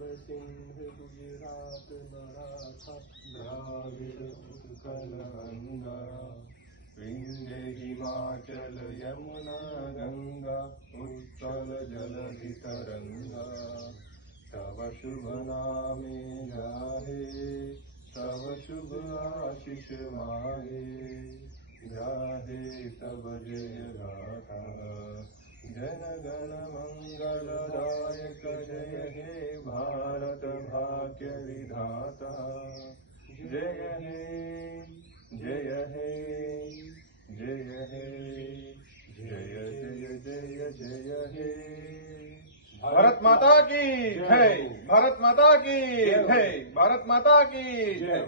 सिंह गुजरात मराठा द्राविड उत्कल गंगा विंध्य हिमाचल यमुना गंगा उत्कल जलधि तरंगा तव शुभ नामे गाहे तव शुभ आशीष माहे गाहे तब जय गाथा जन गण मंगलदायक जय हे भारत भाग्य विधाता जय हे जय हे जय हे जय जय जय जय हे। भारत माता की जय, भारत माता की जय, भारत माता की जय।